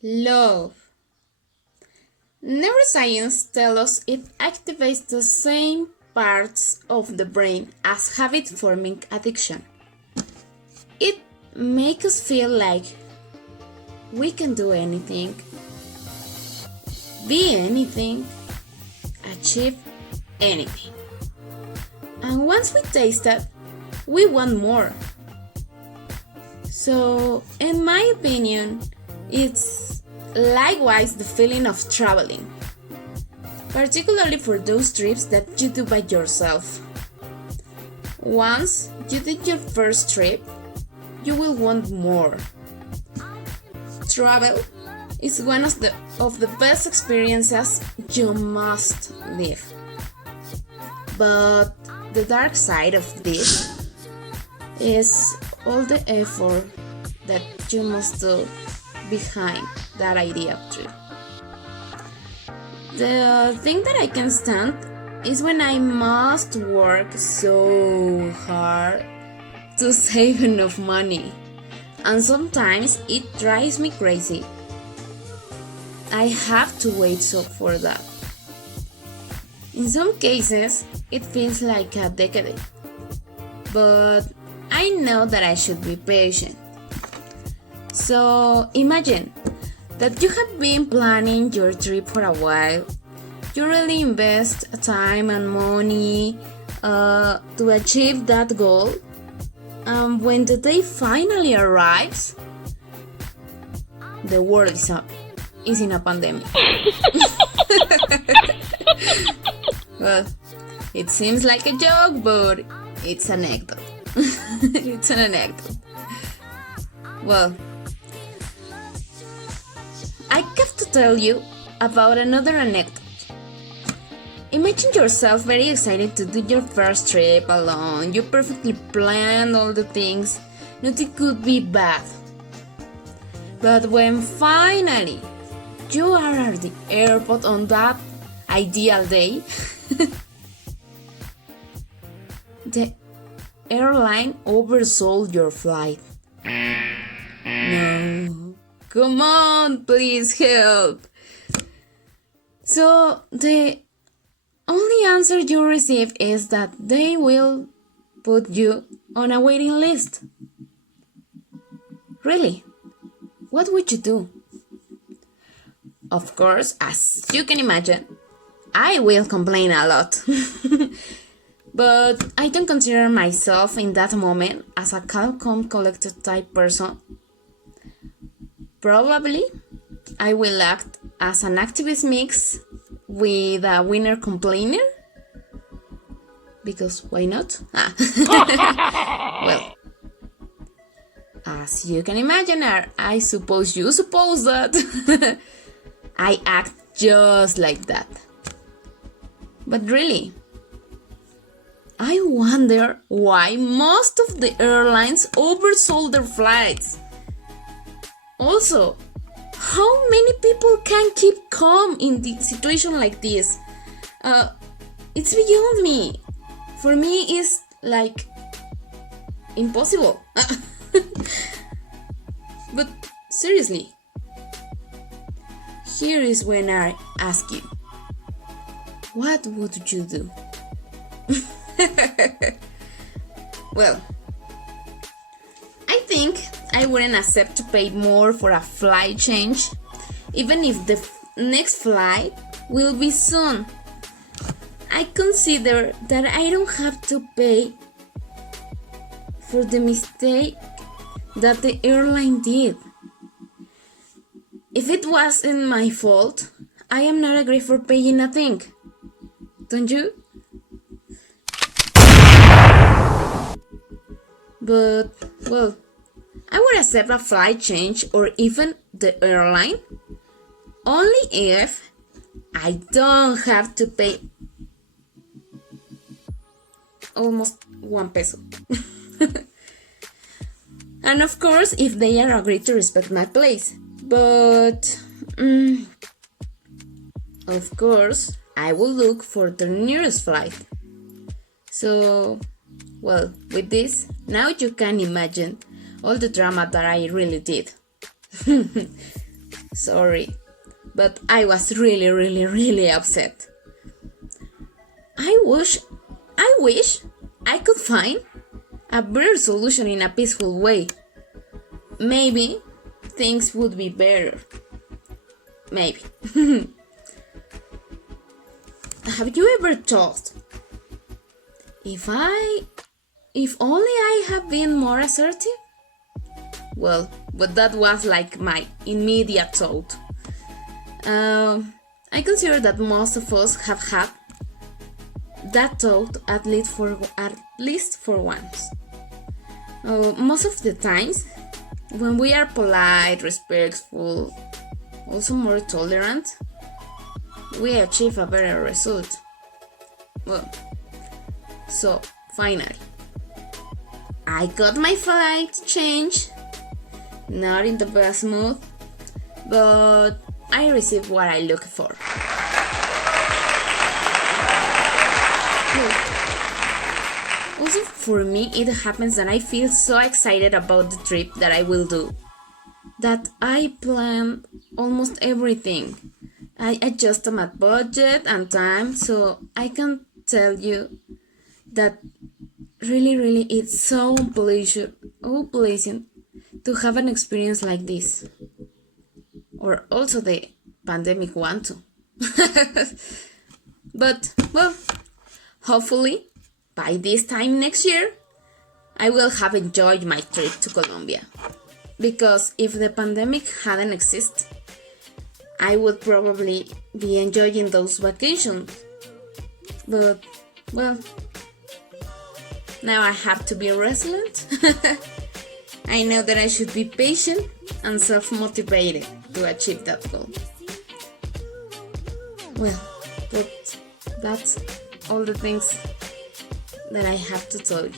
Love. Neuroscience tells us it activates the same parts of the brain as habit forming addiction. It makes us feel like we can do anything, be anything, achieve anything. And once we taste it, we want more. So, in my opinion, it's likewise the feeling of traveling, particularly for those trips that you do by yourself. Once you did your first trip, you will want more. Travel is one of the best experiences you must live. But the dark side of this is all the effort that you must do behind that idea of trip. The thing that I can stand is when I must work so hard to save enough money, and sometimes it drives me crazy. I have to wait for that. In some cases, it feels like a decade, but I know that I should be patient. So imagine that you have been planning your trip for a while. You really invest time and money to achieve that goal, and when the day finally arrives, the world is in a pandemic. Well, it seems like a joke, but it's an anecdote. It's an anecdote. Well, I have to tell you about another anecdote. Imagine yourself very excited to do your first trip alone. You perfectly planned all the things. Nothing could be bad. But when finally you are at the airport on that ideal day, the airline oversold your flight. No. Come on, please help. So the only answer you receive is that they will put you on a waiting list. Really? What would you do? Of course, as you can imagine, I will complain a lot. But I don't consider myself in that moment as a calm, collected type person. Probably, I will act as an activist mix with a winner complainer. Because why not? Well, as you can imagine, I suppose you suppose that I act just like that. But really, I wonder why most of the airlines oversold their flights. Also, how many people can keep calm in the situation like this? It's beyond me. For me, it's like impossible. But seriously, here is when I ask you, what would you do? Well, I think I wouldn't accept to pay more for a flight change, even if the next flight will be soon. I consider that I don't have to pay for the mistake that the airline did. If it wasn't my fault, I am not agree for paying a thing. Don't you? But, well, I would accept a flight change or even the airline only if I don't have to pay almost 1 peso. And of course, if they are agreed to respect my place. But, of course, I will look for the nearest flight. So, well, with this, now you can imagine all the drama that I really did. Sorry, but I was really, really, really upset. I wish I could find a better solution in a peaceful way. Maybe things would be better. Maybe. Have you ever thought, if only I had been more assertive? Well, but that was like my immediate thought. I consider that most of us have had that thought at least for once. Most of the times, when we are polite, respectful, also more tolerant, we achieve a better result. Well, so finally, I got my flight changed, not in the best mood, but I received what I looked for. Also, for me, it happens that I feel so excited about the trip that I will do that I plan almost everything. I adjust my budget and time, so I can tell you that really it's so pleasant to have an experience like this. Or also the pandemic one too. But, well, hopefully by this time next year, I will have enjoyed my trip to Colombia. Because if the pandemic hadn't existed, I would probably be enjoying those vacations. But, well, now I have to be resilient. I know that I should be patient and self-motivated to achieve that goal. Well, but that's all the things that I have to tell you.